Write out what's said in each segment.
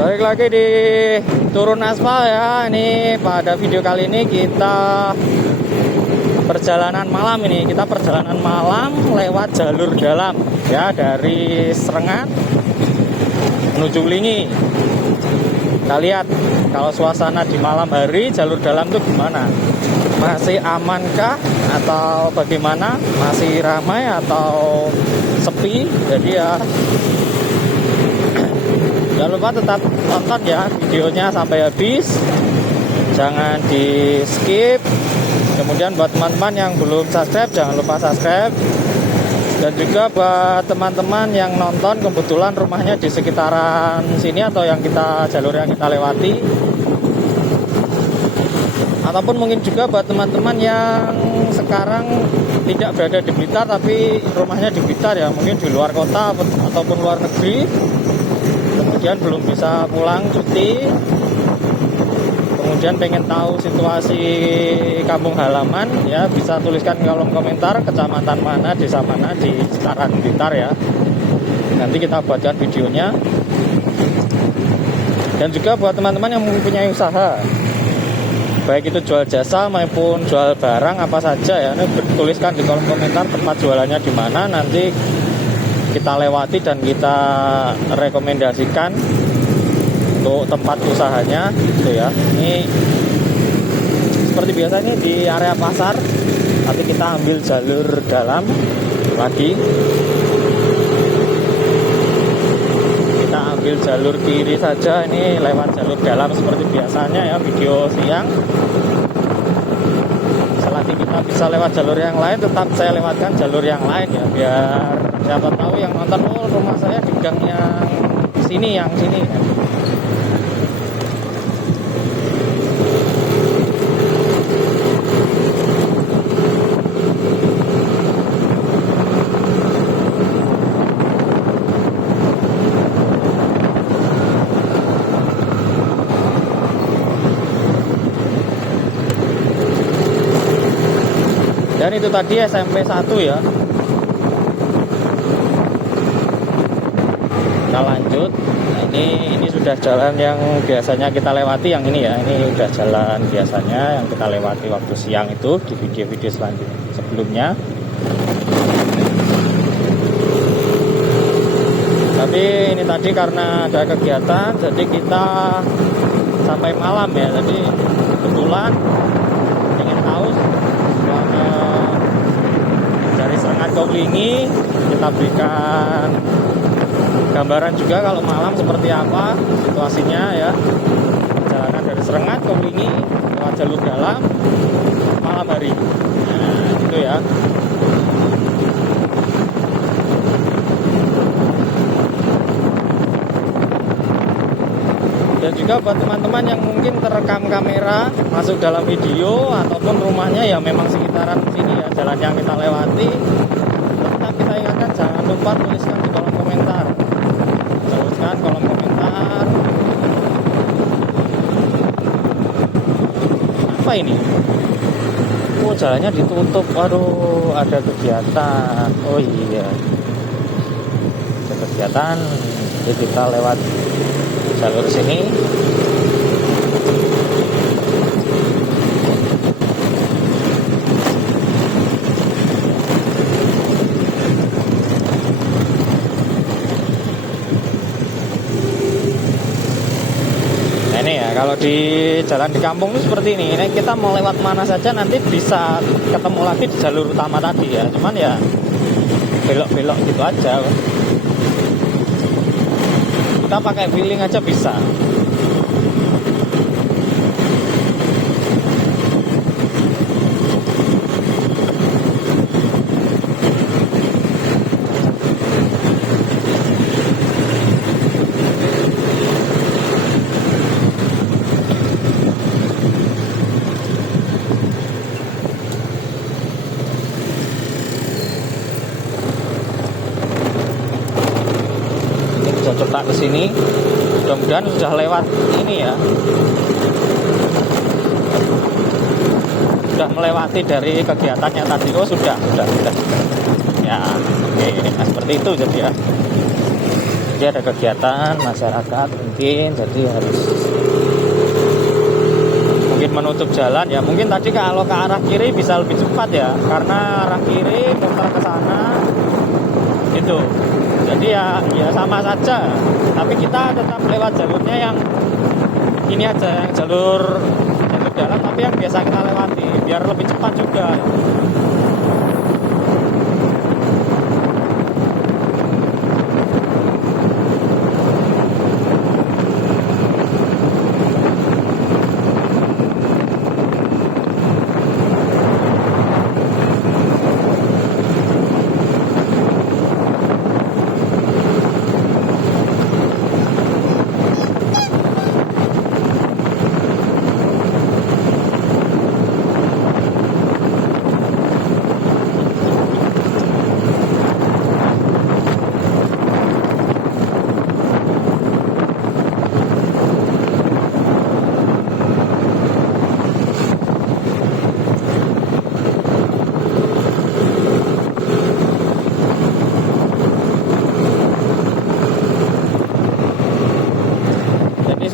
Balik lagi di turun aspal ya. Ini pada video kali ini kita perjalanan malam ini. Kita perjalanan malam lewat jalur dalam ya, dari Serengat menuju Lingi. Kita lihat kalau suasana di malam hari jalur dalam itu gimana. Masih amankah atau bagaimana? Masih ramai atau sepi? Jadi ya jangan lupa tetap tonton ya videonya sampai habis, jangan di skip. Kemudian buat teman-teman yang belum subscribe, jangan lupa subscribe. Dan juga buat teman-teman yang nonton kebetulan rumahnya di sekitaran sini atau jalur yang kita lewati, ataupun mungkin juga buat teman-teman yang sekarang tidak berada di Blitar tapi rumahnya di Blitar ya, mungkin di luar kota ataupun luar negeri, kemudian belum bisa pulang cuti, kemudian pengen tahu situasi kampung halaman ya, bisa tuliskan di kolom komentar kecamatan mana, desa mana di sekitaran Blitar ya. Nanti kita buatkan videonya. Dan juga buat teman-teman yang mempunyai usaha, baik itu jual jasa maupun jual barang apa saja ya, ini tuliskan di kolom komentar tempat jualannya di mana, nanti kita lewati dan kita rekomendasikan untuk tempat usahanya gitu ya. Ini seperti biasa ini di area pasar, tapi kita ambil jalur dalam lagi. Kita ambil jalur kiri saja, ini lewat jalur dalam seperti biasanya ya, video siang. Selagi kita bisa lewat jalur yang lain, tetap saya lewatkan jalur yang lain ya, biar siapa tahu yang nonton, oh rumah saya di gang yang sini ya. Dan itu tadi SMP 1 ya. Kita lanjut. Nah, ini sudah jalan yang biasanya kita lewati, yang ini ya. Ini udah jalan biasanya yang kita lewati waktu siang itu di video-video selanjutnya sebelumnya. Tapi ini tadi karena ada kegiatan, jadi kita sampai malam ya. Jadi kebetulan ingin tahu dari Serengat ke Lingi, kita berikan gambaran juga kalau malam seperti apa situasinya ya. Perjalanan dari Serengat ke Lingi lewat jalur dalam malam hari. Nah, itu ya. Dan juga buat teman-teman yang mungkin terekam kamera masuk dalam video ataupun rumahnya ya memang sekitaran sini ya, jalan yang kita lewati, tetap kita ingatkan jangan lupa tuliskan di kolom komentar. Tuliskan kolom komentar. Apa ini? Oh, jalannya ditutup. Waduh, ada kegiatan. Oh iya, ada kegiatan. Jadi kita lewat jalur sini. Nah ini ya, kalau di jalan di kampung itu seperti ini. Ini kita mau lewat mana saja nanti bisa ketemu lagi di jalur utama tadi ya. Cuman ya belok-belok gitu aja. Kita pakai feeling aja bisa. Coba ke sini, mudah-mudahan sudah lewat ini ya, sudah melewati dari kegiatannya tadi. Oh sudah ya, oke. Nah, seperti itu jadi ya. Jadi ada kegiatan masyarakat mungkin, jadi harus mungkin menutup jalan ya. Mungkin tadi kalau ke arah kiri bisa lebih cepat ya, karena arah kiri muter ke sana gitu. Jadi ya sama saja, tapi kita tetap lewat jalurnya yang ini aja, yang jalur dalam tapi yang biasa kita lewati biar lebih cepat juga.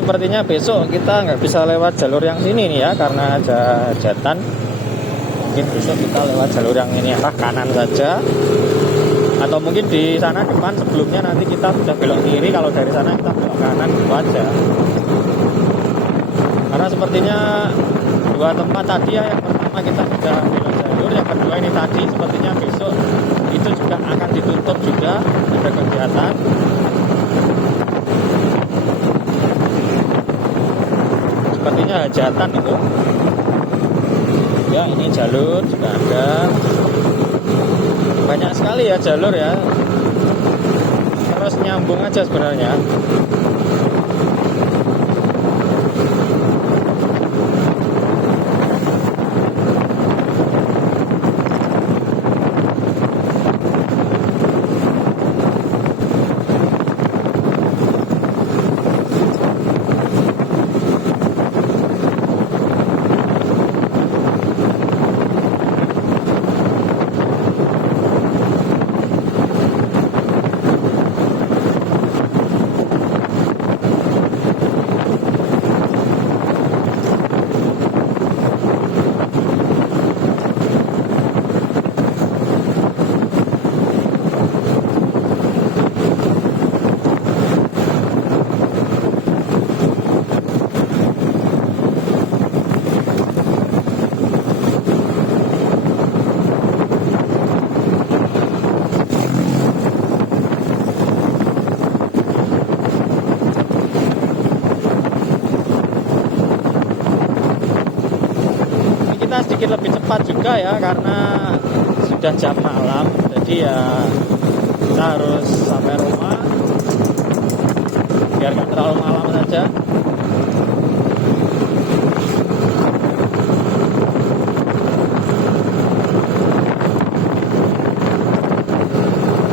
Sepertinya besok kita nggak bisa lewat jalur yang sini nih ya, karena ada hajatan. Mungkin besok kita lewat jalur yang ini arah kanan saja, atau mungkin di sana depan sebelumnya nanti kita sudah belok kiri, kalau dari sana kita belok kanan gitu aja. Karena sepertinya dua tempat tadi ya, yang pertama kita sudah belok jalur, yang kedua ini tadi sepertinya besok itu juga akan ditutup juga, ada kegiatan. Sepertinya hajatan itu ya. Ini jalur juga ada, banyak sekali ya jalur ya, terus nyambung aja sebenarnya. Sedikit lebih cepat juga ya, karena sudah jam malam, jadi ya kita harus sampai rumah biar gak terlalu malam saja.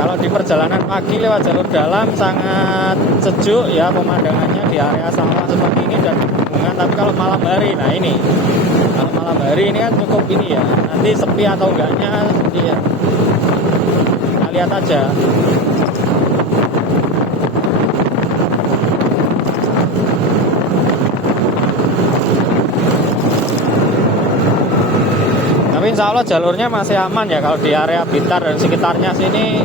Kalau di perjalanan pagi lewat jalur dalam sangat sejuk ya pemandangannya di area sawah seperti ini dan pegunungan. Tapi kalau malam hari, nah ini kalau malam hari ini kan cukup ini ya, nanti sepi atau enggaknya ya kita lihat aja. Tapi insya Allah jalurnya masih aman ya, kalau di area Blitar dan sekitarnya sini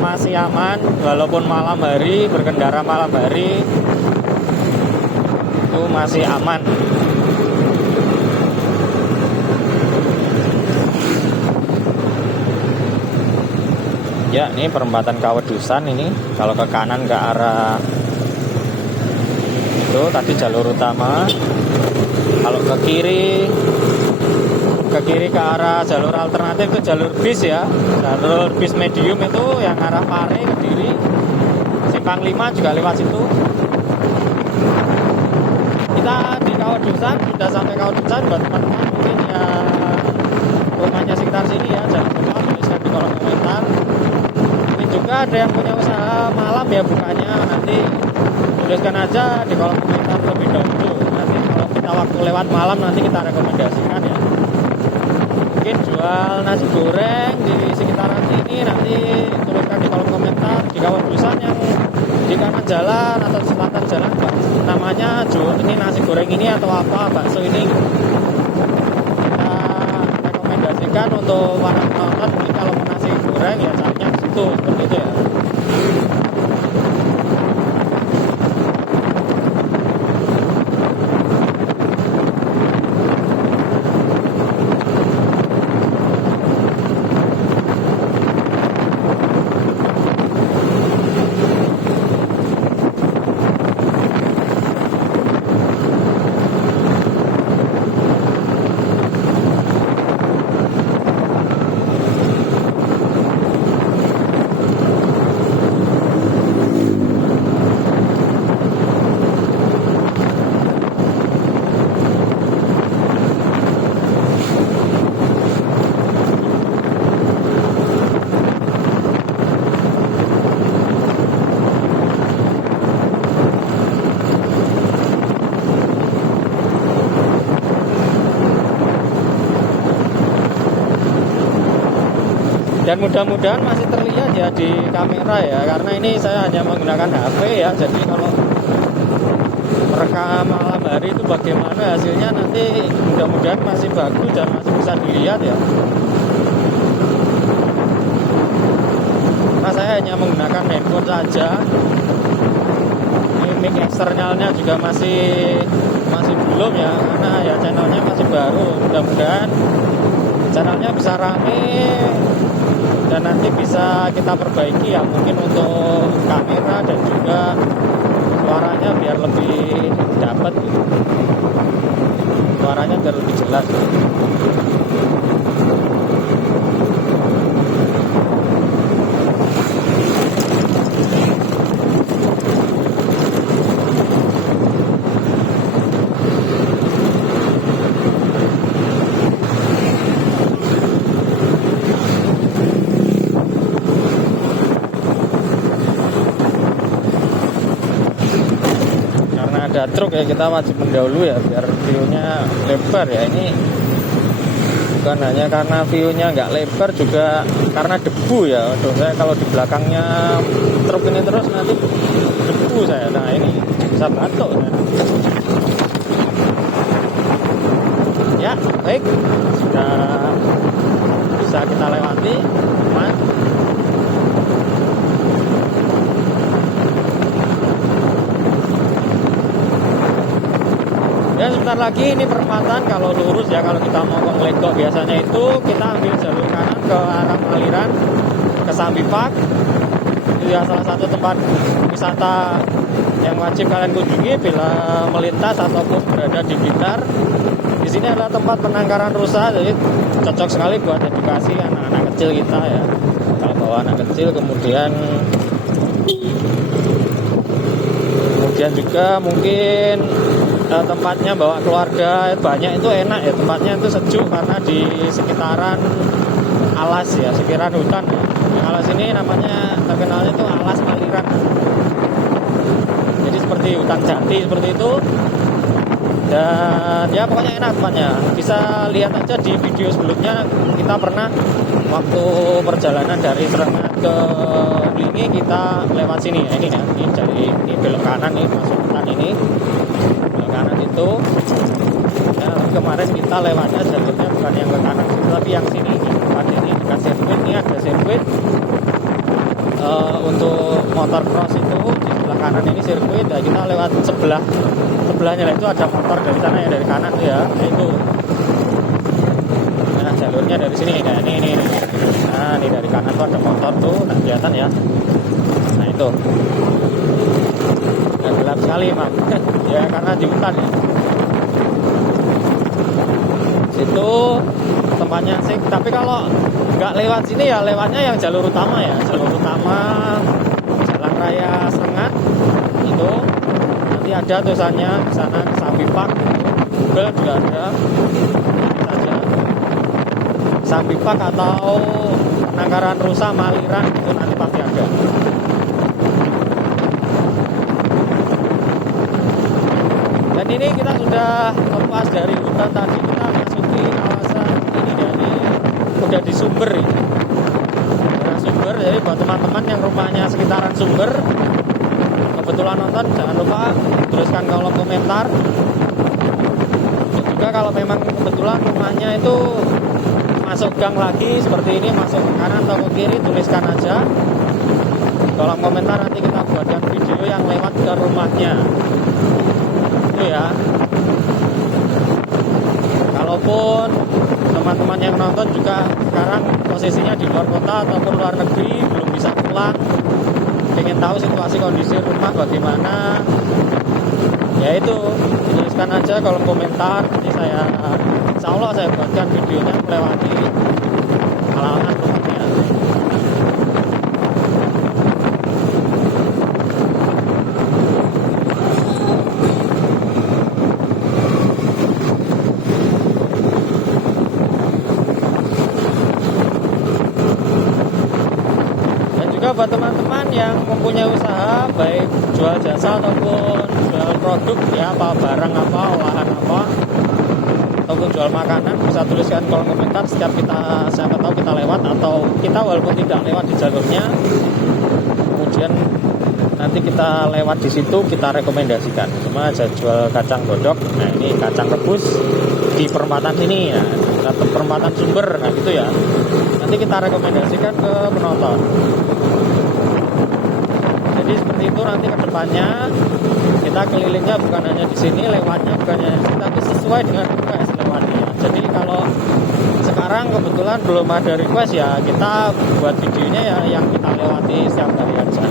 masih aman, walaupun malam hari, berkendara malam hari itu masih aman. Ya, ini perempatan Kawedusan ini. Kalau ke kanan ke arah itu tadi jalur utama. Kalau ke kiri ke arah jalur alternatif itu jalur bis ya. Jalur bis medium itu yang arah Pare Kediri. Simpang 5 juga lewat situ. Kita di Kawedusan, sudah sampai Kawedusan buat teman-teman mungkin ya rumahnya sekitar sini ya, jangan lupa tuliskan di kolom komentar. Juga ada yang punya usaha malam ya bukanya, nanti tuliskan aja di kolom komentar terlebih dahulu. Nanti kalau kita waktu lewat malam nanti kita rekomendasikan ya. mungkin jual nasi goreng di sekitaran ini, nanti tuliskan di kolom komentar di kawasan yang di kanan jalan atau di selatan jalan, Pak, namanya ini nasi goreng ini atau apa, bakso ini. Kita rekomendasikan untuk para penonton, mungkin kalau mau nasi goreng ya carinya di situ, seperti itu ya. Dan mudah-mudahan masih terlihat ya di kamera ya, karena ini saya hanya menggunakan HP ya, jadi kalau merekam malam hari itu bagaimana hasilnya nanti mudah-mudahan masih bagus dan masih bisa dilihat ya. Nah, saya hanya menggunakan handphone saja. Ini mic eksternalnya juga masih belum ya, karena ya channelnya masih baru. Mudah-mudahan channelnya bisa rame dan nanti bisa kita perbaiki ya, mungkin untuk kamera dan juga suaranya biar lebih dapat gitu. Suaranya biar lebih jelas. Ada truk ya, kita wajib mendahulu ya biar view-nya lebar ya. Ini bukan hanya karena view-nya nggak lebar, juga karena debu ya. Aduh, saya kalau di belakangnya truk ini terus nanti debu saya. Nah, ini bisa batuk ya. Ya, baik, sudah bisa kita lewati, aman. Dan sebentar lagi ini perempatan kalau lurus ya, kalau kita mau ke Nglegok biasanya itu kita ambil jalur kanan ke arah Maliran, ke Sambi Park. Itu ya salah satu tempat wisata yang wajib kalian kunjungi bila melintas ataupun berada di Blitar. Di sini adalah tempat penangkaran rusa, jadi cocok sekali buat edukasi anak-anak kecil kita ya. Kalau bawa anak kecil, kemudian juga mungkin tempatnya bawa keluarga banyak, itu enak ya, tempatnya itu sejuk karena di sekitaran alas ya, sekitaran hutan ya. Yang alas ini namanya, terkenalnya itu alas Maliran, jadi seperti hutan jati seperti itu. Dan ya pokoknya enak tempatnya, bisa lihat aja di video sebelumnya. Kita pernah waktu perjalanan dari Serengat ke Blingi kita lewat sini ya, ini ya, ini dari ini belok kanan nih, masuk hutan ini belok kanan itu ya. Kemarin kita lewatnya jalurnya bukan yang ke kanan tapi yang sini, dekat ini, dekat sirkuit. Ini ada sirkuit untuk motor cross itu di sebelah kanan ini sirkuit ya. Kita lewat sebelahnya itu ada motor dari sana ya, dari kanan tuh ya, itu. Nah, jalurnya dari sini ya, ini. Nah, ini dari kanan tuh ada motor tuh, nah kelihatan ya. Nah, itu. Nah, gelap sekali, Mak. Ya, karena di hutan ya. Situ tempatnya asik, tapi kalau nggak lewat sini ya lewatnya yang jalur utama ya, jalur utama Jalan Raya Serengat itu. Nanti ada tulisannya di sana Sambi Park, Google juga ada, saja Sambi Park atau penangkaran rusa Maliran itu nanti pasti ada. Dan ini kita sudah lepas dari hutan tadi, kita masuki kawasan ini dari udah di sumber ini. Daerah sumber, jadi buat teman-teman yang rumahnya sekitaran sumber, kebetulan nonton, jangan lupa tuliskan kolom komentar. Dan juga kalau memang kebetulan rumahnya itu masuk gang lagi seperti ini, masuk ke kanan atau ke kiri, tuliskan aja kolom komentar, nanti kita buatkan video yang lewat ke rumahnya itu ya. Kalaupun teman-teman yang nonton juga sekarang posisinya di luar kota ataupun luar negeri, belum bisa pulang, ingin tahu situasi kondisi rumah bagaimana, ya itu tuliskan aja kolom komentar, nanti saya insya Allah saya buatkan videonya melewati halaman rumahnya. Buat teman-teman yang mempunyai usaha baik jual jasa ataupun jual produk ya, apa barang apa, olahan apa, ataupun jual makanan, bisa tuliskan kolom komentar setiap kita, siapa tahu kita lewat atau kita walaupun tidak lewat di jalurnya, kemudian nanti kita lewat di situ kita rekomendasikan. Cuma aja jual kacang godok, nah ini kacang rebus di perempatan sini ya, perempatan sumber, nah gitu ya, nanti kita rekomendasikan ke penonton. Jadi seperti itu nanti ke depannya kita kelilingnya bukan hanya di sini, lewatnya bukan hanya di sini, tapi sesuai dengan request lewatnya. Jadi kalau sekarang kebetulan belum ada request ya, kita buat videonya ya yang kita lewati setiap hari aja.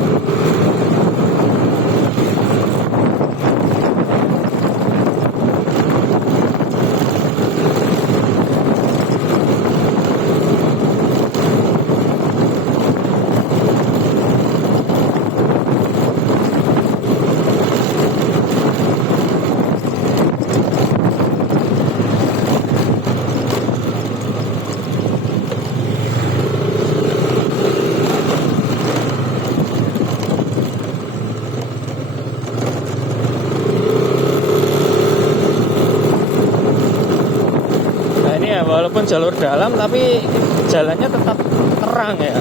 Walaupun jalur dalam tapi jalannya tetap terang ya,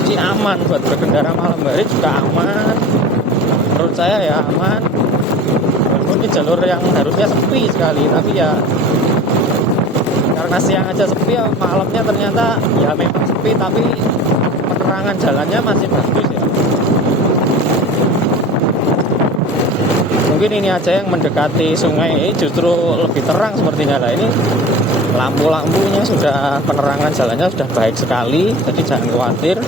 jadi aman buat berkendara malam hari juga aman, menurut saya ya aman. Walaupun ini jalur yang harusnya sepi sekali, tapi ya karena siang aja sepi, malamnya ternyata ya memang sepi, tapi penerangan jalannya masih bagus ya. Mungkin ini aja yang mendekati sungai justru lebih terang sepertinya lah. Ini lampu-lampunya sudah, penerangan jalannya sudah baik sekali, jadi jangan khawatir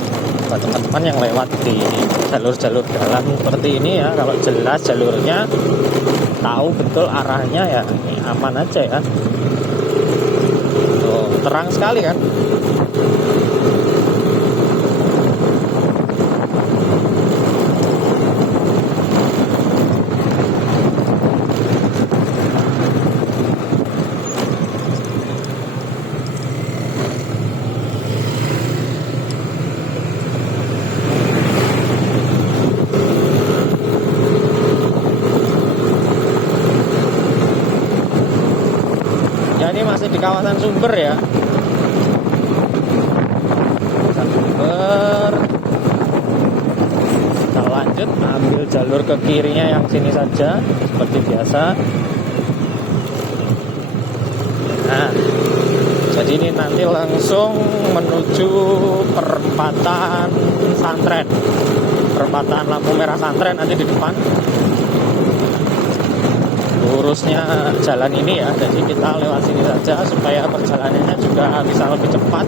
buat teman-teman yang lewat di jalur-jalur dalam seperti ini ya. Kalau jelas jalurnya, tahu betul arahnya ya, aman aja ya. Tuh, terang sekali kan. Ini masih di kawasan sumber ya, kawasan sumber. Kita lanjut ambil jalur ke kirinya yang sini saja seperti biasa. Nah, jadi ini nanti langsung menuju perempatan Santren, perempatan lampu merah Santren nanti di depan. Lurusnya jalan ini ya, jadi kita lewat sini saja supaya perjalanannya juga bisa lebih cepat.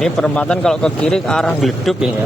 ini perempatan kalau ke kiri ke arah Gleduk ya.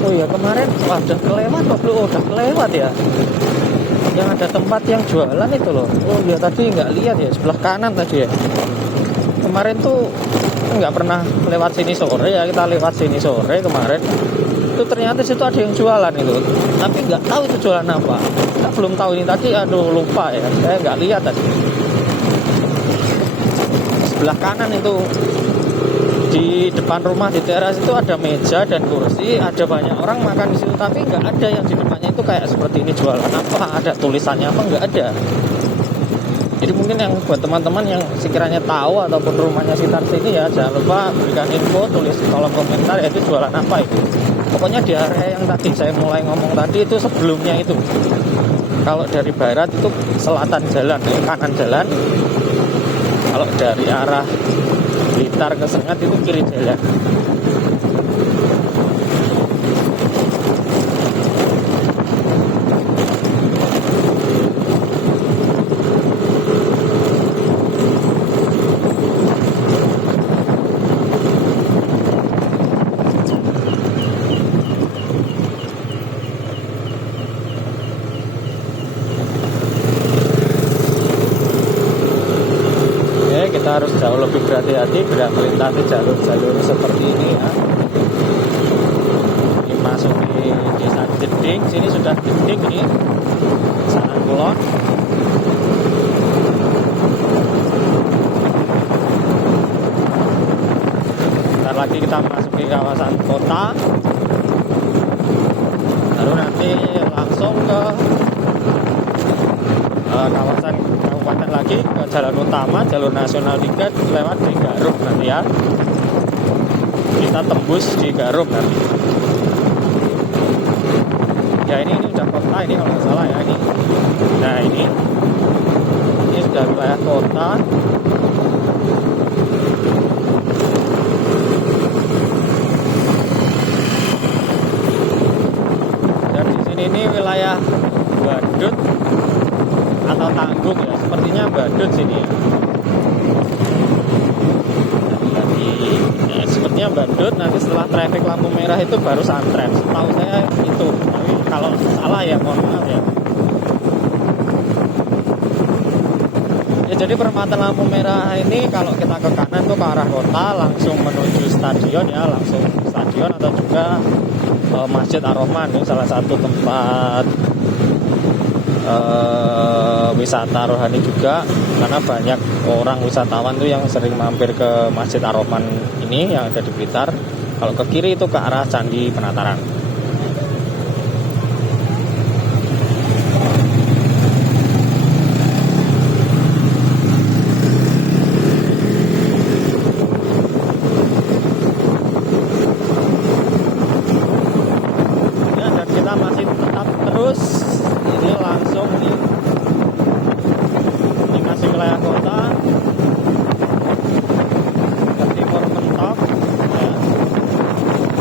Oh ya, kemarin udah kelewat udah kelewat ya. Yang ada tempat yang jualan itu loh. Oh ya, tadi nggak lihat ya, sebelah kanan tadi ya. Kemarin tuh nggak pernah lewat sini sore ya, kita lewat sini sore kemarin. Itu ternyata situ ada yang jualan itu, tapi nggak tahu itu jualan apa. Kita belum tahu ini tadi, aduh lupa ya, saya nggak lihat tadi. Sebelah kanan itu di depan rumah di teras itu ada meja dan kursi, ada banyak orang makan di situ, tapi nggak ada yang di depannya itu kayak seperti ini jualan apa, ada tulisannya apa, nggak ada. Jadi mungkin yang buat teman-teman yang sekiranya tahu ataupun rumahnya sekitar sini ya, jangan lupa berikan info, tulis di kolom komentar ya, itu jualan apa itu. Pokoknya di area yang tadi saya mulai ngomong tadi itu sebelumnya itu, kalau dari barat itu selatan jalan, kanan jalan. Kalau dari arah Blitar ke Sengat itu kiri jalan. Kita harus jauh lebih berhati-hati bila melintasi jalur-jalur seperti ini ya. Ini masuk di desa Jeding, sini sudah Jeding ini, sana Kulon. Bentar lagi kita masuk di kawasan kota, baru nanti langsung ke kawasan kabupaten lagi, ke jalan utama, jalur nasional 3 lewat di Garut nanti ya. Kita tembus di Garut nanti. Ya ini udah kota ini kalau nggak salah ya ini. Nah ini sudah wilayah kota. Dan di sini ini wilayah Badut atau Tanggung ya, sepertinya Badut sini ya. Sepertinya Badut, nanti setelah traffic lampu merah itu baru Santren. Setahu saya itu, tapi kalau salah ya mohon maaf ya. Ya jadi perempatan lampu merah ini kalau kita ke kanan tuh ke arah kota langsung menuju stadion ya, langsung stadion atau juga Masjid Ar-Rahman ya, salah satu tempat wisata rohani juga, karena banyak orang wisatawan tuh yang sering mampir ke Masjid Ar-Rahman ini yang ada di Blitar. Kalau ke kiri itu ke arah Candi Penataran. Ya, dan kita masih tetap terus ini langsung ini masih wilayah kota ke timur mentok ya.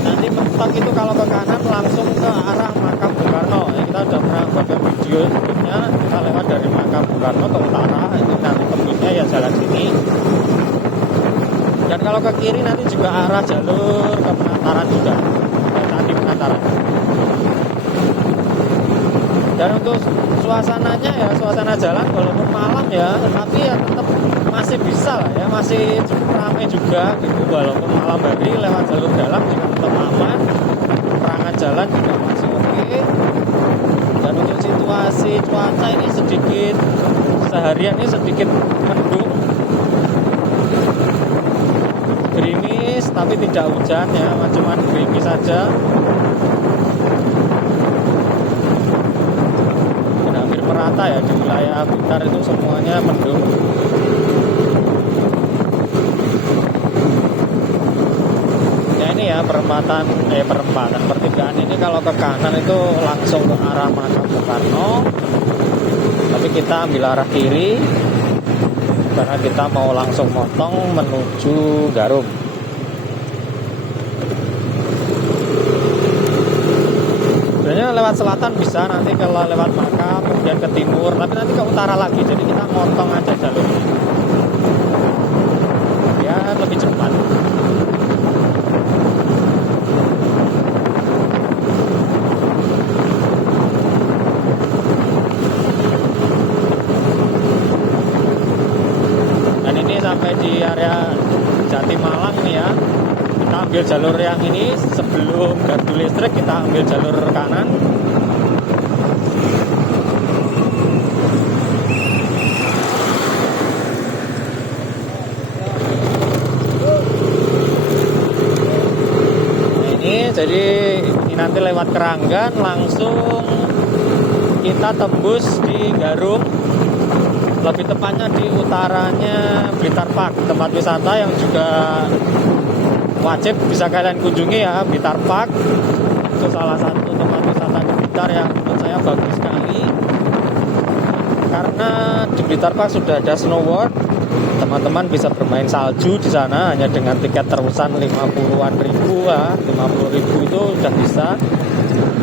Nanti mentok itu kalau ke kanan langsung ke arah makam Bung Karno ya, kita udah pernah buat video sebelumnya, kita lewat dari makam Bung Karno ke utara, ini nanti tembusnya ya jalan sini. Dan kalau ke kiri nanti juga arah jalur ke Penataran juga, ke Candi Penataran. Dan untuk suasananya ya, suasana jalan walaupun malam ya, tapi ya tetap masih bisa lah ya, masih cukup ramai juga gitu. Walaupun malam hari lewat jalur dalam juga tetap aman, perangan jalan juga masih oke. Dan untuk situasi cuaca ini sedikit, seharian ini sedikit mendung, gerimis tapi tidak hujan ya, cuma gerimis saja. Rata wisata ya, di wilayah Blitar itu semuanya mendung. Ya ini ya pertigaan ini kalau ke kanan itu langsung ke arah Makam Bung Karno, tapi kita ambil arah kiri karena kita mau langsung motong menuju Garum. Sebenarnya lewat selatan bisa, nanti kalau lewat Makam kemudian ke timur, tapi nanti ke utara lagi, jadi kita motong aja jalur ya lebih cepat. Dan ini sampai di area Jatimalang nih ya, kita ambil jalur yang ini sebelum gardu listrik, kita ambil jalur kanan. Jadi ini nanti lewat Keranggan langsung kita tembus di Garum, lebih tepatnya di utaranya Blitar Park, tempat wisata yang juga wajib bisa kalian kunjungi ya. Blitar Park itu salah satu tempat wisata di Blitar yang menurut saya bagus sekali, karena di Blitar Park sudah ada snow world. Teman-teman bisa bermain salju di sana hanya dengan tiket terusan 50-an ribu ya. 50.000 itu sudah bisa,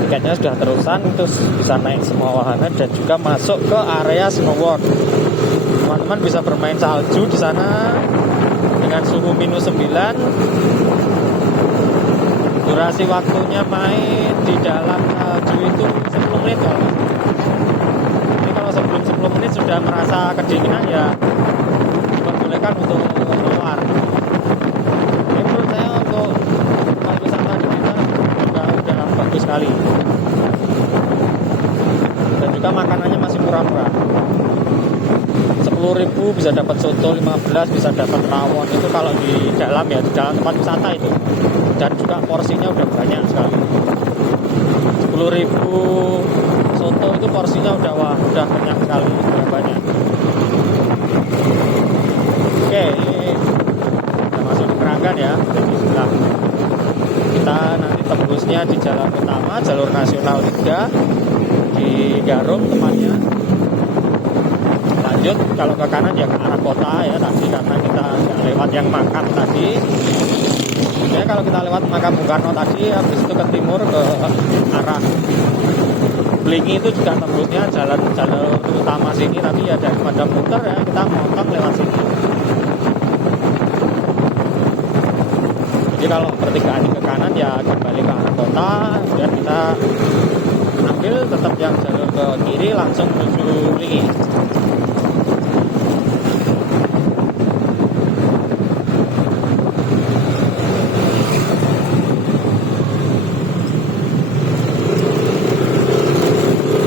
tiketnya sudah terusan, terus bisa naik semua wahana dan juga masuk ke area snow world. Teman-teman bisa bermain salju di sana dengan suhu -9. Durasi waktunya main di dalam salju itu 10 menit kalau. Jadi kalau sebelum 10 menit sudah merasa kedinginan ya diperbolehkan untuk keluar. Ini menurut saya untuk tempat wisata di Blitar juga udah bagus sekali. Dan juga makanannya masih murah-murah. 10.000 bisa dapat soto, 15 bisa dapat rawon. Itu kalau di dalam ya, di dalam tempat wisata itu. Dan juga porsinya udah banyak sekali. 10.000 soto itu porsinya udah banyak sekali, udah banyak. Oke, ini kita masuk ke Keranggan ya. Jadi setelah kita nanti tembusnya di jalan utama, jalur nasional 3 di Garum tempatnya. Lanjut kalau ke kanan ya ke arah kota ya tadi, karena kita nggak lewat yang Makam tadi. Ya kalau kita lewat Makam Bung Karno tadi, habis itu ke timur ke arah Blingi itu juga tembusnya jalur utama sini, tapi ya daripada muter ya kita motong lewat sini. Jadi kalau pertigaan ke kanan ya kembali ke arah kota, dan kita ambil tetap yang jalur ke kiri langsung menuju Blingi.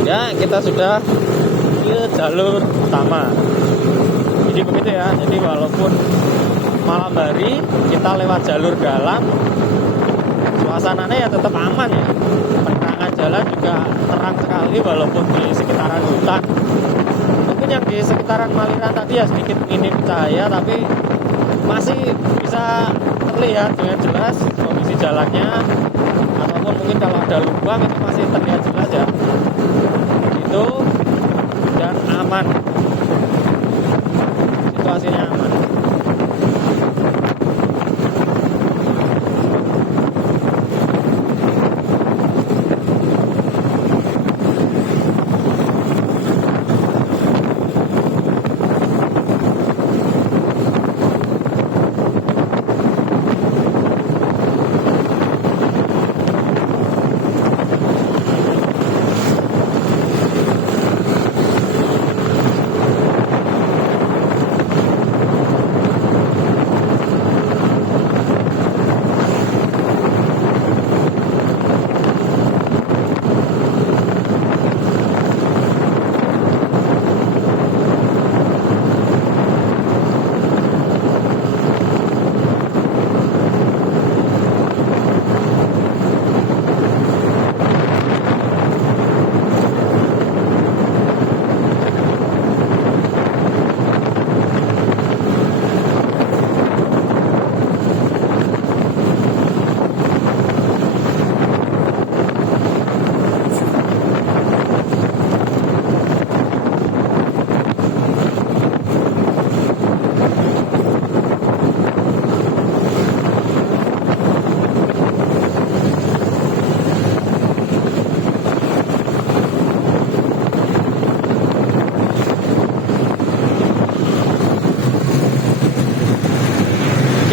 Ya, kita sudah ke jalur utama. Jadi begitu ya. Jadi walaupun malam hari kita lewat jalur dalam, suasananya ya tetap aman ya. Penerangan jalan juga terang sekali walaupun di sekitaran hutan. Mungkin yang di sekitaran Maliran tadi ya sedikit minim cahaya, tapi masih bisa terlihat dengan jelas kondisi jalannya, ataupun mungkin kalau ada lubang itu masih terlihat jelas ya. Itu dan aman, situasinya aman.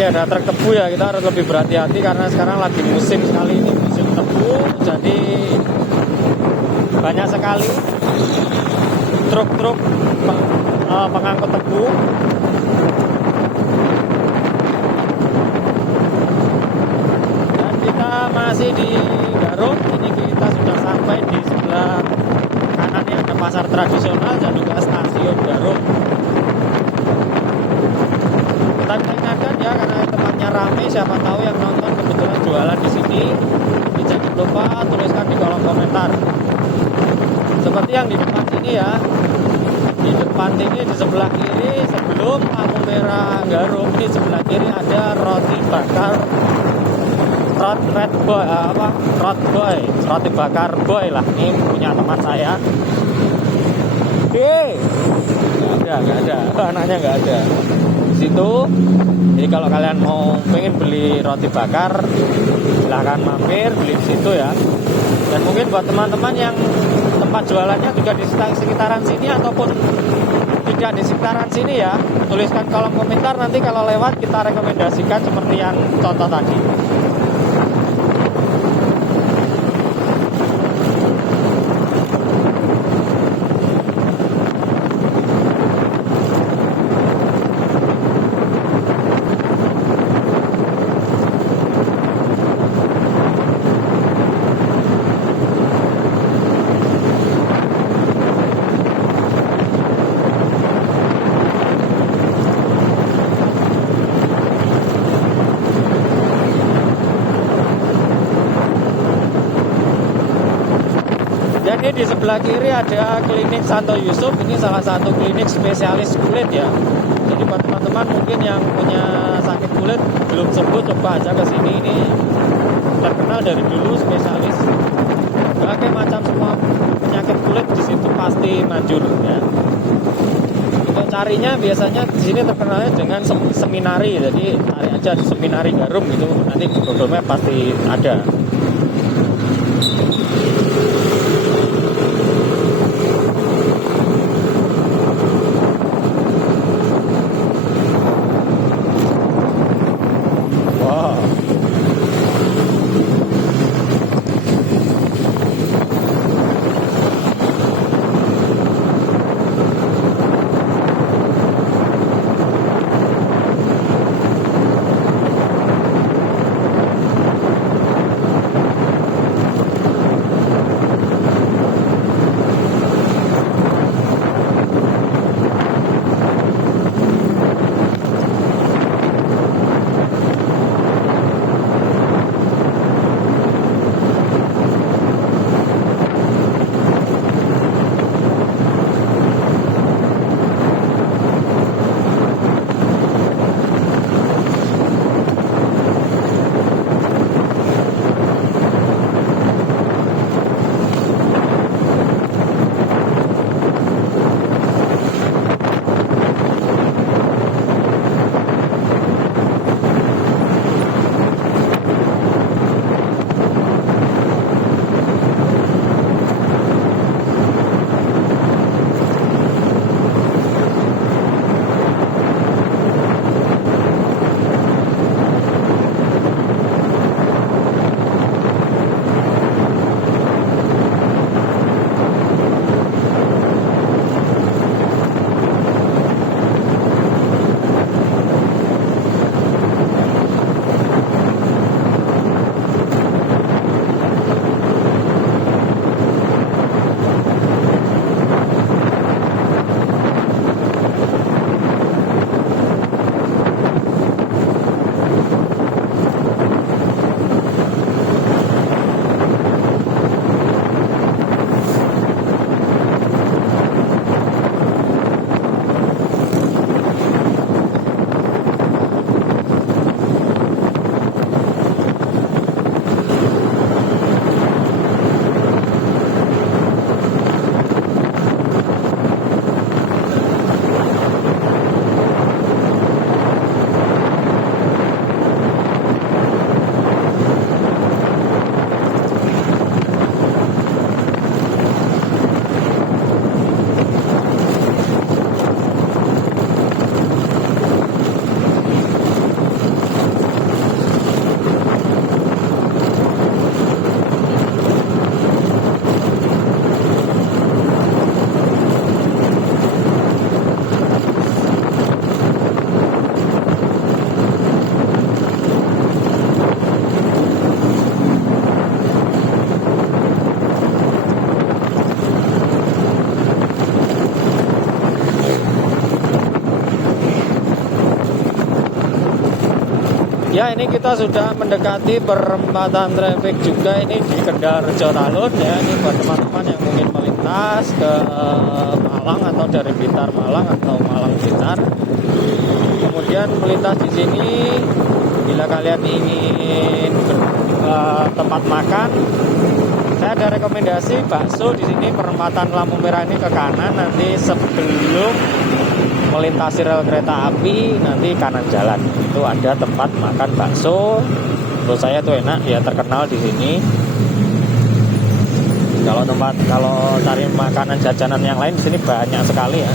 ada truk tebu ya, kita harus lebih berhati-hati karena sekarang lagi musim sekali ini, musim tebu. Jadi banyak sekali truk-truk pengangkut tebu. Dan kita masih di Garut. Ini kita sudah sampai di sebelah kanannya ada pasar tradisional dan juga stasiun Garut. Kita ingatkan ya, karena tempatnya ramai, siapa tahu yang nonton kebetulan jualan di sini. Jangan lupa tuliskan di kolom komentar. Seperti yang di depan sini ya. Di depan ini di sebelah kiri sebelum lampu merah Garut, ini sebelah kiri ada roti bakar roti bakar boy lah. Ini punya teman saya. Oke, nggak ada, anaknya nggak ada di situ. Jadi kalau kalian mau pengen beli roti bakar, silahkan mampir beli di situ ya. Dan mungkin buat teman-teman yang tempat jualannya juga di sekitaran sini ataupun tidak di sekitaran sini ya, tuliskan kolom komentar, nanti kalau lewat kita rekomendasikan seperti yang contoh tadi. Jadi di sebelah kiri ada klinik Santo Yusuf. Ini salah satu klinik spesialis kulit ya. Jadi buat teman-teman mungkin yang punya sakit kulit belum sembuh, coba aja ke sini. Ini terkenal dari dulu, spesialis berbagai macam semua penyakit kulit di situ pasti manjur ya. Untuk carinya biasanya di sini terkenalnya dengan seminari. Jadi cari aja di seminari Garum gitu, nanti di Google Map pasti ada. Ya, ini kita sudah mendekati perempatan traffic juga ini di Kendal Rejo Talun ya. Ini buat teman-teman yang mungkin melintas ke Malang atau dari Blitar Malang atau Malang Blitar. Kemudian melintas di sini bila kalian ingin tempat makan, saya ada rekomendasi bakso di sini perempatan lampu merah ini ke kanan, nanti sebelum melintasi rel kereta api nanti kanan jalan itu ada tempat makan bakso. Menurut saya tuh enak ya, terkenal di sini. Kalau cari makanan jajanan yang lain di sini banyak sekali ya.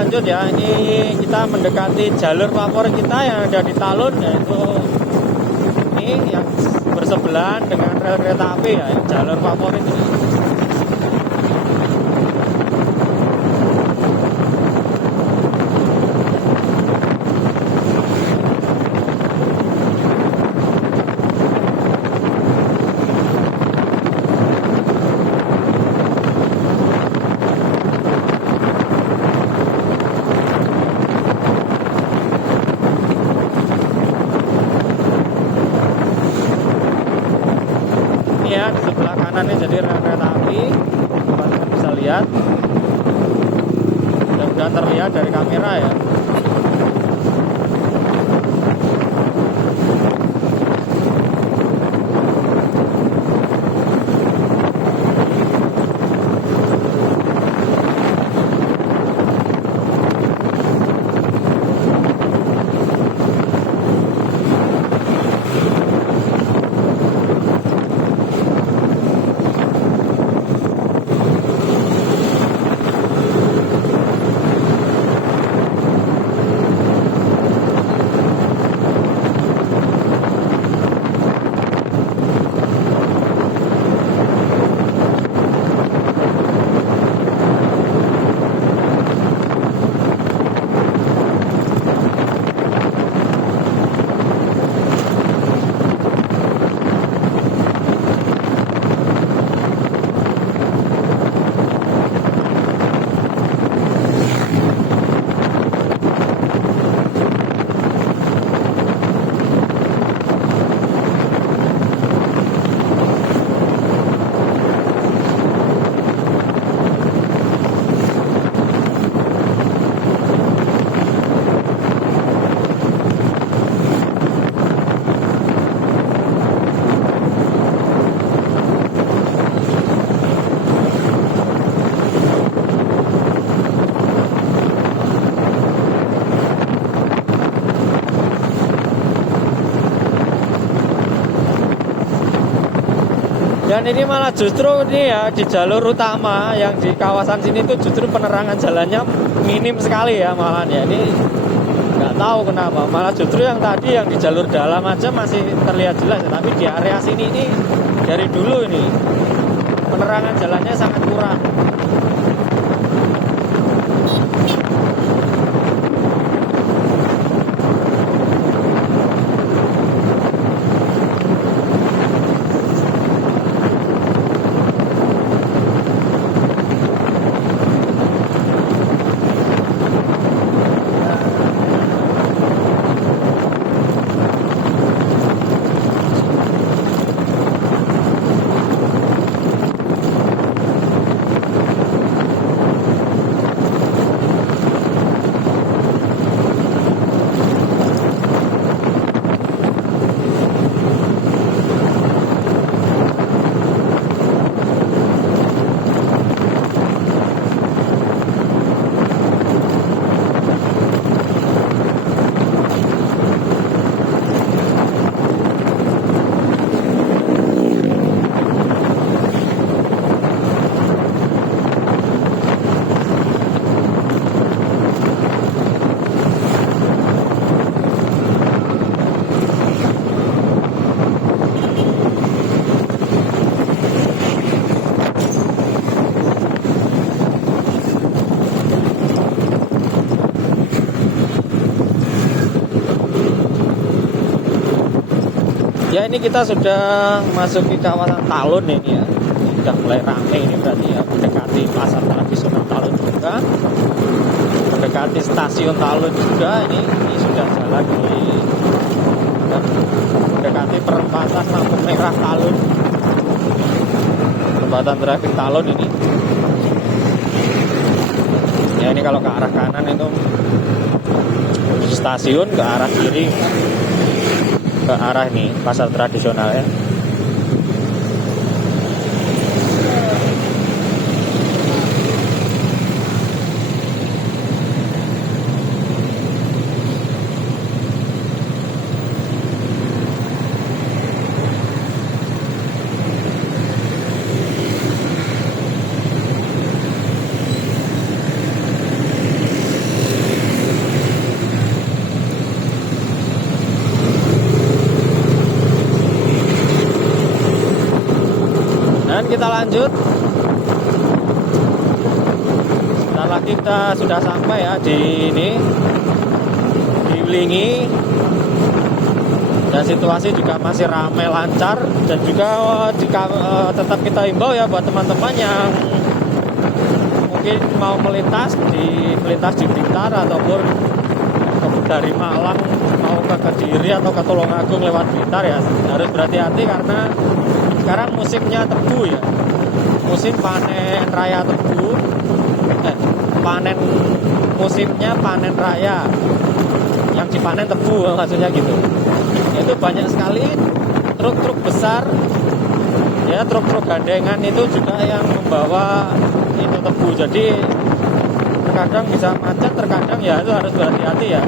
Lanjut ya, ini kita mendekati jalur favorit kita yang ada di Talun, yaitu ini yang bersebelahan dengan rel kereta api ya, jalur favorit ini. Ya, di sebelah kanan ini jadi rel kereta api, teman-teman bisa lihat, mudah-mudahan terlihat dari kamera ya. Dan ini malah justru ini ya di jalur utama yang di kawasan sini tuh justru penerangan jalannya minim sekali ya malah ya. Ini nggak tahu kenapa, malah justru yang tadi yang di jalur dalam aja masih terlihat jelas ya. Tapi di area sini ini dari dulu ini penerangan jalannya sangat kurang. Ya ini kita sudah masuk ke kawasan Talun ini ya. Sudah mulai ramai ini berarti ya, mendekati pasar tradisional Talun juga, mendekati stasiun Talun juga. Ini sudah jalan di mendekati perempatan lampu merah Talun, perempatan trafik Talun ini. Ya ini kalau ke arah kanan itu stasiun, ke arah kiri ke arah ini pasar tradisional ya. Dan kita lanjut. Sebentar lagi kita sudah sampai ya di Wlingi. Dan situasi juga masih ramai lancar, dan juga tetap kita himbau ya buat teman-teman yang mungkin mau melintas di Blitar ataupun dari Malang mau ke Kediri atau ke Tulungagung lewat Blitar ya, harus berhati-hati karena sekarang musimnya tebu ya, musim panen raya tebu, musimnya panen raya, yang dipanen tebu maksudnya gitu. Itu banyak sekali truk-truk besar ya, truk-truk gandengan itu juga yang membawa itu tebu, jadi terkadang bisa macet, terkadang ya itu harus berhati-hati ya.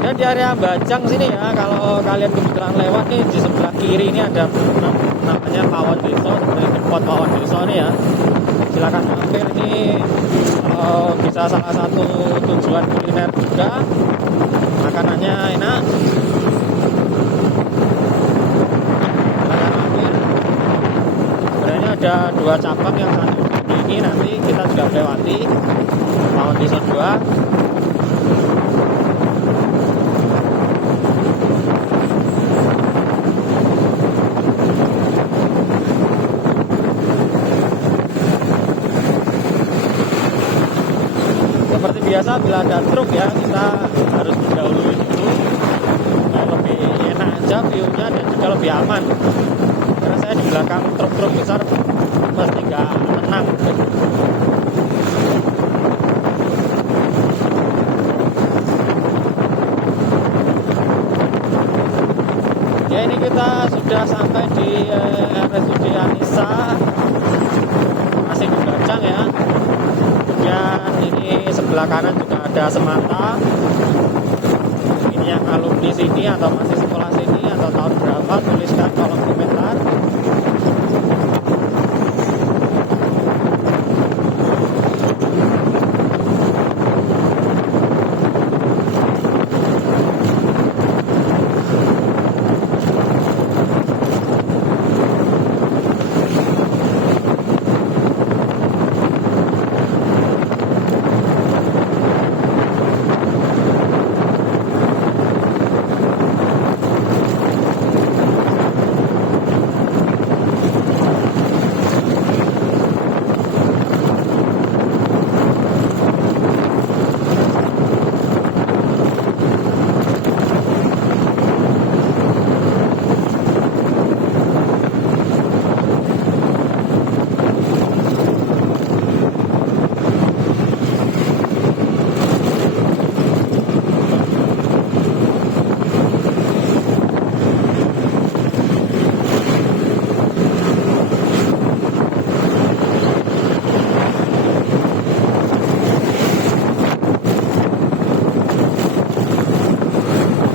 Dan di area Bajang sini ya, kalau kalian kebetulan lewat nih, di sebelah kiri ini ada namanya Pawon Deso, Depot Pawon Deso nih ya. Silakan mampir nih, bisa salah satu tujuan kuliner juga, makanannya enak. Silakan mampir. Sebenarnya ada 2 cabang, yang satu ini nanti kita juga lewati Pawon Deso 2. Seperti biasa, bila ada truk ya, kita harus mendahului dulu, lebih enak aja view-nya dan juga lebih aman. Karena saya di belakang truk-truk besar pasti nggak tenang. Ya ini kita sudah sampai di RSUD Anissa, masih di Bajang ya. Dan ini sebelah kanan juga ada Semata. Ini yang alumni sini atau masih sekolah sini atau tahun berapa, tuliskan kolom komentar.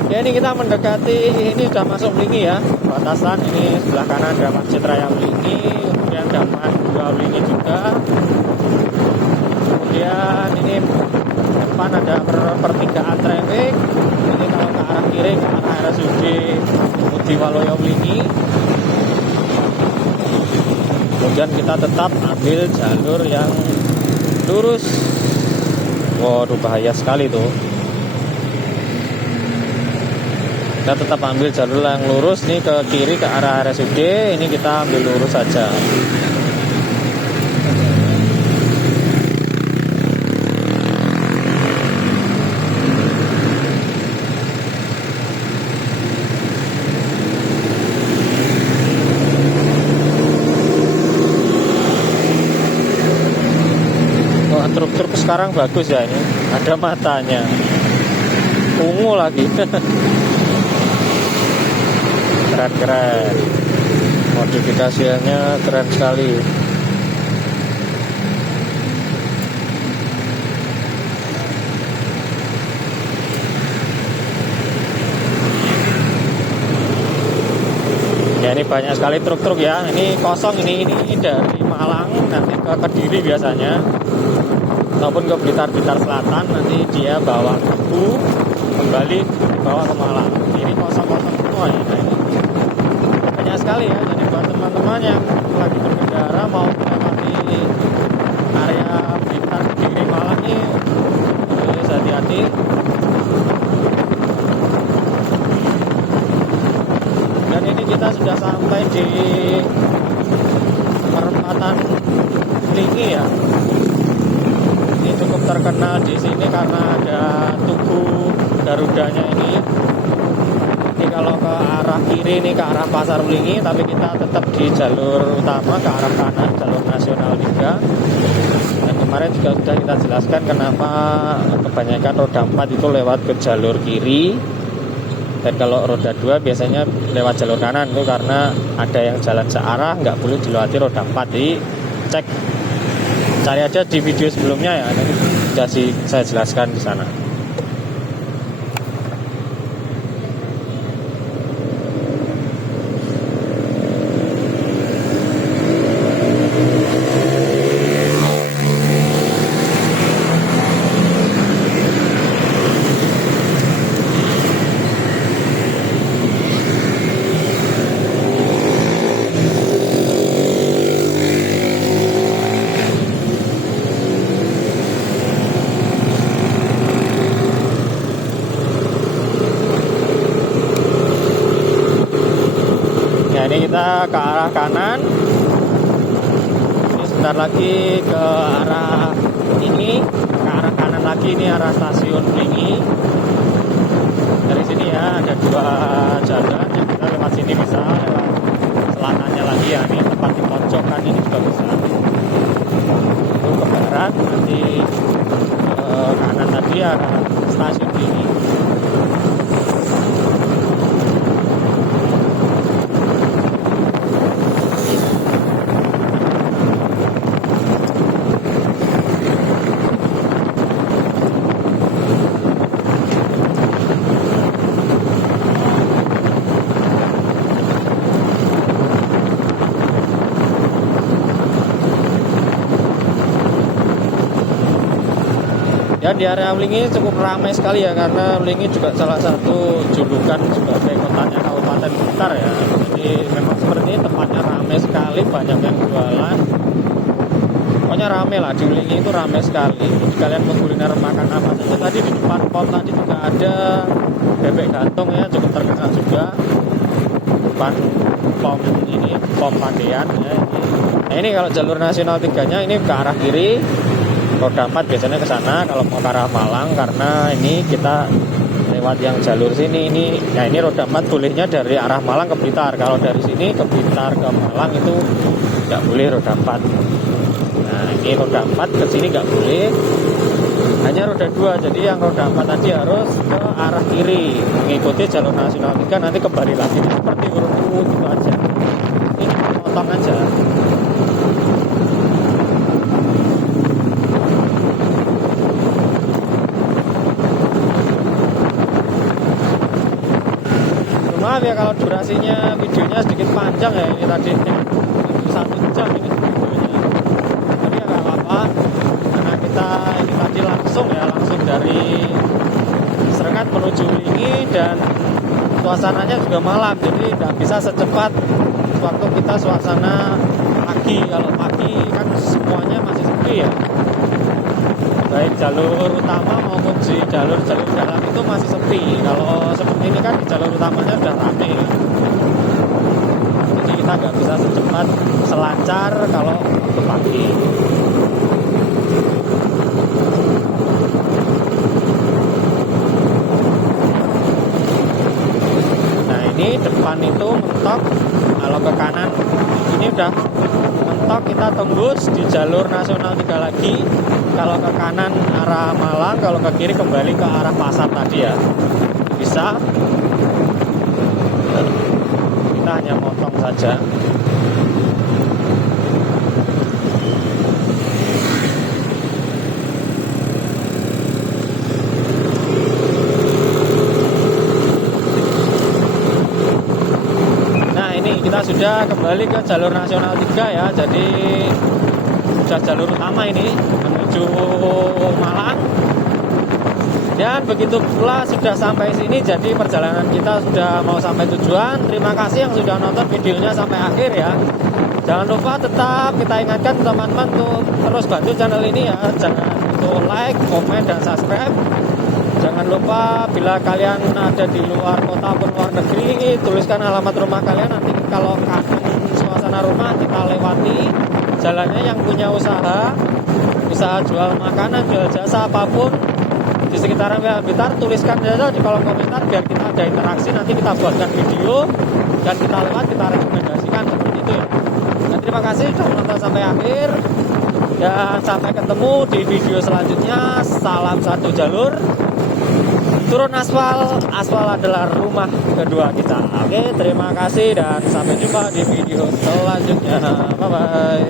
Ya ini kita mendekati, ini sudah masuk Wlingi ya, batasan. Ini sebelah kanan ada Masjid Raya Wlingi, kemudian Daman 2 Wlingi juga. Kemudian ini depan ada pertigaan traffic. Ini kalau ke arah kiri ke arah RSUD Ujiwaloyo Wlingi. Kemudian kita tetap ambil jalur yang lurus. Waduh, bahaya sekali tuh. Kita tetap ambil jalur yang lurus nih ke kiri ke arah RSUD. Ini kita ambil lurus saja. Truk-truk sekarang bagus ya, ini ada matanya, ungu lagi. Keren-keren, modifikasinya keren sekali. Ya, ini banyak sekali truk-truk ya. Ini kosong, ini dari Malang nanti ke Kediri biasanya, ataupun ke Blitar Selatan, nanti dia bawa tebu kembali dibawa ke Malang. Ini kosong-kosong semua ya. Nah, ini banyak sekali ya. Jadi buat teman-teman yang lagi berkendara mau melewati area Blitar Kediri Malang ini, harus hati-hati. Dan ini kita sudah sampai di perempatan Lingi ya. Cukup terkenal di sini karena ada tugu Garudanya ini. Ini kalau ke arah kiri ini ke arah Pasar Ulingi, tapi kita tetap di jalur utama ke arah kanan, jalur nasional 3. Dan kemarin juga sudah kita jelaskan kenapa kebanyakan roda 4 itu lewat ke jalur kiri. Dan kalau roda 2 biasanya lewat jalur kanan, itu karena ada yang jalan searah, nggak boleh dilewati roda 4. Jadi cek, cari aja di video sebelumnya ya, nanti sudah saya jelaskan di sana. Ini kita ke arah kanan. Ini sebentar lagi ke arah ini, ke arah kanan lagi, ini arah stasiun Ulingi. Dari sini ya ada 2 jalan yang kita lewat sini, bisa lewat selatannya lagi ya. Ini tempat di pojokan ini juga bisa. Itu ke barat, nanti ke kanan tadi arah stasiun Ulingi. Ya, di area Ulingi cukup ramai sekali ya, karena Ulingi juga salah satu julukan sebagai kotanya Kabupaten Blitar ya. Jadi memang seperti ini, tempatnya ramai sekali, banyak yang jualan. Pokoknya ramai lah, di Ulingi itu ramai sekali. Jadi kalian mau kuliner makan apa saja. Tadi di depan pom tadi juga ada bebek gantung ya, cukup terkenal juga. Depan pom ini, pom Pandean ya. Nah, ini kalau jalur nasional 3-nya ini ke arah kiri. Roda 4 biasanya ke sana kalau mau ke arah Malang, karena ini kita lewat yang jalur sini ini. Nah, ini roda 4 bolehnya dari arah Malang ke Blitar. Kalau dari sini ke Blitar ke Malang itu nggak boleh roda 4. Nah, ini roda 4 ke sini nggak boleh, hanya roda 2. Jadi yang roda 4 tadi harus ke arah kiri, mengikuti jalur nasional 3, nanti kembali lagi seperti huruf U gitu aja. Ini potong aja. Maaf ya kalau durasinya videonya sedikit panjang ya, ini tadi 1 jam ini videonya. Tapi ya nggak apa-apa, karena kita ini tadi langsung dari Serengat menuju Ulingi, dan suasananya juga malam, jadi nggak bisa secepat waktu kita suasana pagi. Kalau pagi kan semuanya masih sepi ya, baik jalur utama maupun di jalur-jalur dalam itu masih sepi. Kalau seperti ini kan di jalur utamanya udah rame ya. Jadi kita nggak bisa secepat selancar kalau waktu pagi. Nah ini depan itu mentok, kalau ke kanan ini udah mentok, kita tembus di jalur nasional 3 lagi. Kalau ke kanan arah Malang, kalau ke kiri kembali ke arah pasar tadi ya. Bisa. Kita hanya motong saja. Nah ini kita sudah kembali ke jalur nasional 3 ya. Jadi sudah jalur utama ini menuju Malang. Dan begitu pula sudah sampai sini, jadi perjalanan kita sudah mau sampai tujuan. Terima kasih yang sudah nonton videonya sampai akhir ya. Jangan lupa tetap kita ingatkan teman-teman untuk terus bantu channel ini ya. Jangan untuk like, komen, dan subscribe. Jangan lupa bila kalian ada di luar kota ataupun luar negeri, tuliskan alamat rumah kalian. Nanti kalau kangen suasana rumah, kita lewati jalannya yang punya usaha jual makanan, jual jasa apapun di sekitaran Blitar, tuliskan saja di kolom komentar biar kita ada interaksi. Nanti kita buatkan video dan kita lewat, kita rekomendasikan seperti itu ya. Dan terima kasih sudah menonton sampai akhir, dan sampai ketemu di video selanjutnya. Salam satu jalur, turun aspal, aspal adalah rumah kedua kita. Oke, terima kasih dan sampai jumpa di video selanjutnya. Bye bye.